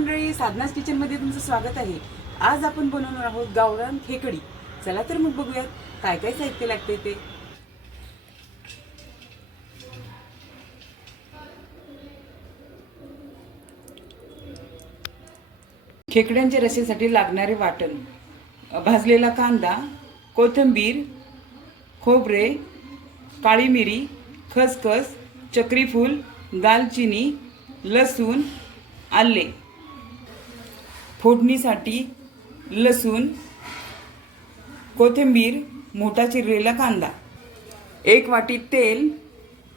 मंडळी, साधनास किचनमध्ये तुमचं स्वागत आहे। आज आपण बनवणार आहोत गावरान खेकडी। चला तर मग बघूया काय काय साहित्य लागते ते। खेकड्यांच्या रस्स्यासाठी लागणारे वाटण: भाजलेला कांदा, कोथिंबीर, खोबरे, काळी मिरी, खसखस, चक्रीफूल, दालचिनी, लसूण, आले। फोडणीसाठी लसूण, कोथिंबीर, मोठा चिरलेला कांदा, 1 वाटी तेल,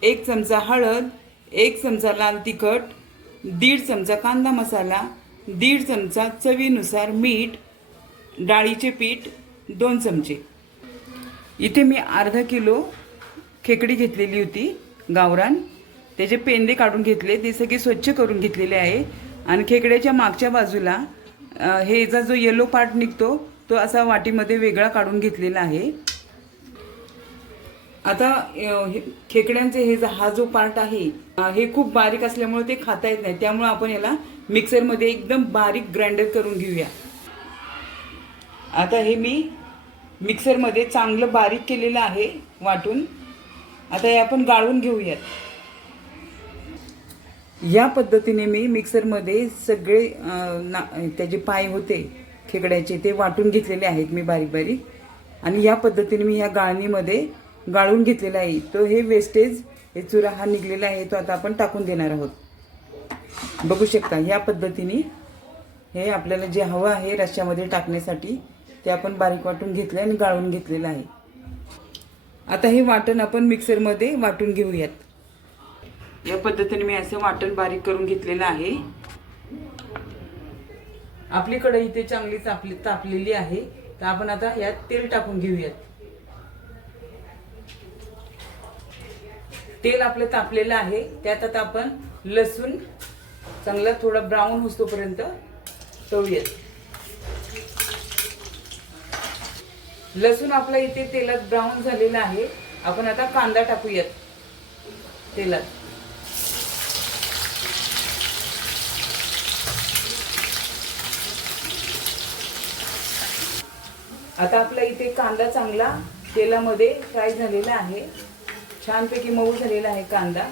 1 चमचा हळद, 1 चमचा लाल तिखट, 1.5 चमचा कांदा मसाला, 1.5 चमचा चवीनुसार मीठ, डाळीचे पीठ 2 चमचे। इथे मी अर्धा किलो खेकडी घेतलेली होती गावरान। त्याचे पेंदे काढून घेतले, ते सगळे स्वच्छ करून घेतलेले आहे। आणि खेकड्याच्या मागच्या बाजूला हे जो येलो पार्ट निघतो तो असा वाटीमध्ये वेगळा काढून घेतलेला आहे। आता खेकड्यांचे हा जो पार्ट आहे हे खूप बारीक असल्यामुळे ते खाता येत नाही, त्यामुळे आपण याला मिक्सरमध्ये एकदम बारीक ग्राइंडर करून घेऊया। आता हे मी मिक्सरमध्ये चांगलं बारीक केलेलं आहे वाटून। आता हे आपण गाळून घेऊयात। या पद्धतीने मी मिक्सरमध्ये सगळे त्याचे पाय होते खेकड्याचे ते वाटून घेतलेले आहेत मी बारीक बारीक। आणि या पद्धतीने मी या गाळणीमध्ये गाळून घेतलेला आहे। तो हे वेस्टेज हे चुरा हा निघलेला आहे, तो आता आपण टाकून देणार आहोत। बघू शकता या पद्धतीने हे आपल्याला जे हवं आहे रश्श्यामध्ये टाकण्यासाठी ते आपण बारीक वाटून घेतले आणि गाळून घेतलेलं आहे। आता हे वाटण आपण मिक्सरमध्ये वाटून घेऊयात। या पद्धतीने मी असं वाटण बारीक करून घेतलेलं आहे। आपली कढई इथे चांगली तापलेली आहे, तर आपण आता यात तेल टाकून घेऊयात। तेल आपलं तापलेलं आहे, त्यात आता आपण लसूण चांगला थोडा ब्राऊन होईपर्यंत तळूयात। लसूण आपला इथे तेलात ब्राऊन झालेला आहे। आपण आता कांदा टाकूयात तेलात। आता आपला इथे कांदा चांगला तेलामध्ये फ्राय झालेला आहे, छानपैकी मऊ झालेला आहे कांदा।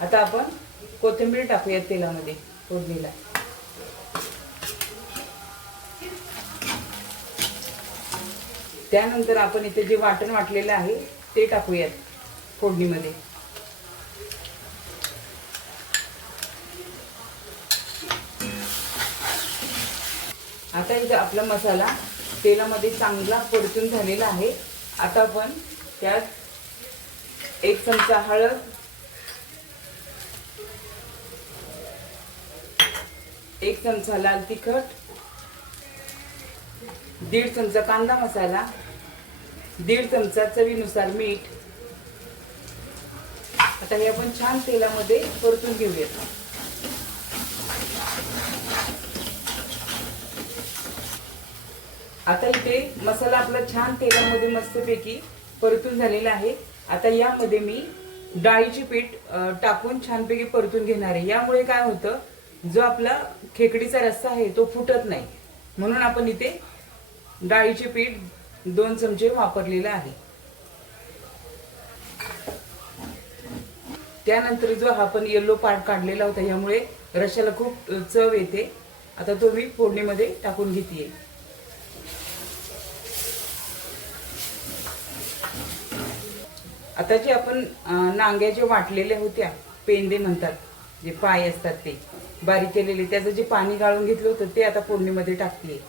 आता आपण कोथिंबीर टाकूयात तेलामध्ये फोडणीला। त्यानंतर आपण इथे जे वाटण वाटलेलं आहे ते टाकूयात फोडणीमध्ये। आता इथे आपला मसाला तेलामध्ये चांगला परतून झालेला आहे। आता आपण त्यात 1 चमचा हळद, 1 चमचा लाल तिखट, 1.5 चमचा कांदा मसाला, 1.5 चमचा चवीनुसार मीठ। आता हे आपण छान तेलामध्ये परतून घेऊयात। आता इथे मसाला आपला छान तेलामध्ये मस्तपैकी परतून झालेला आहे। आता यामध्ये मी डाळीचे पीठ टाकून छानपैकी परतून घेणार आहे। यामुळे काय होतं, जो आपला खेकडीचा रस्सा आहे तो फुटत नाही, म्हणून आपण इथे डाळीचे पीठ 2 चमचे वापरलेला आहे। त्यानंतर जो आपण येलो पार्ट काढलेला होता, यामुळे रश्श्याला खूप चव येते। आता तो मी फोडणीमध्ये टाकून घेते। आता जे आपण नांग्या जे वाटलेल्या होत्या, पेंदे म्हणतात, जे पाय असतात ते बारीक केलेले, त्याचं जे पाणी गाळून घेतलं होतं ते आता फोडणीमध्ये टाकते।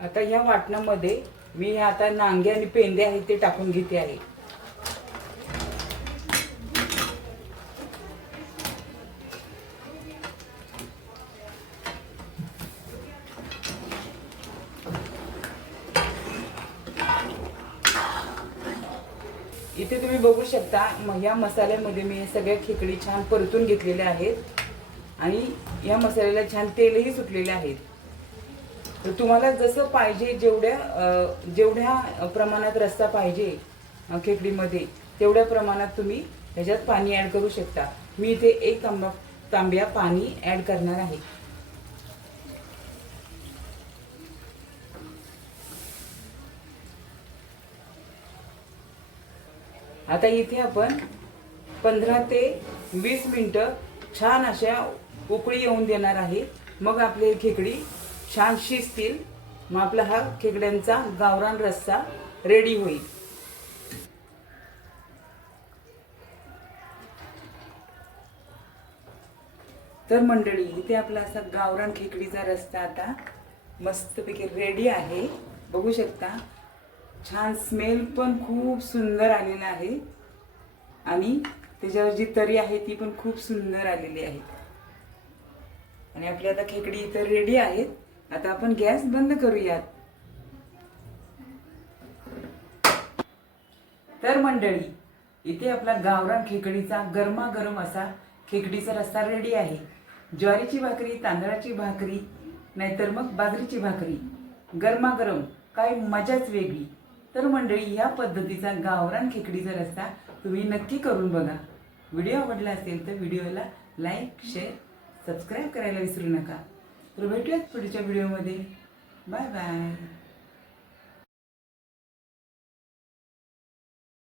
आता या वाटणामध्ये मी आता नांगे आणि पेंदे आहेत ते टाकून घेते आहे। इथे तुम्ही बघू शकता या मसाल्यामध्ये मी सगळ्या खेकडी छान परतून घेतलेल्या आहेत आणि या मसाल्याला छान तेलही सुटलेले आहेत। तर तुम्हाला जसं पाहिजे, जेवढ्या प्रमाणात रस्सा पाहिजे खेकडीमध्ये, तेवढ्या प्रमाणात तुम्ही ह्याच्यात पाणी ॲड करू शकता. मी इथे 1 तांब्या पाणी ॲड करणार आहे. आता इथे आपण 15 ते 20 मिनिटं छान अशा उकळी येऊन देणार आहे. मग आपले खेकडी छान शिजतील. मग आपला हा खेकड्यांचा गावरान रस्सा रेडी होईल. तर मंडळी, इथे आपला असा गावरान खेकडीचा रस्सा आता मस्तपैकी रेडी आहे. बघू शकता, छान स्मेल पण खूप सुंदर आलेला आहे आणि त्याच्यावर जी तरी आहे ती पण खूप सुंदर आलेली आहे. आणि आपली आता खेकडी इथं रेडी आहेत. आता आपण गॅस बंद करूयात. तर मंडळी, इथे आपला गावरान खेकडीचा गरमागरम असा खेकडीचा रस्सा रेडी आहे. ज्वारीची भाकरी, तांदळाची भाकरी, नाहीतर मग बाजरीची भाकरी, गरमागरम, काय मजाच वेगळी. तर मंडळी, या पद्धतीचा गावरान खेकडीचा रस्सा तुम्ही नक्की करून बघा. व्हिडिओ आवडला असेल तर व्हिडिओला लाईक, शेअर, सबस्क्राईब करायला विसरू नका. तर भेटूयात पुढच्या व्हिडिओमध्ये. Bye bye.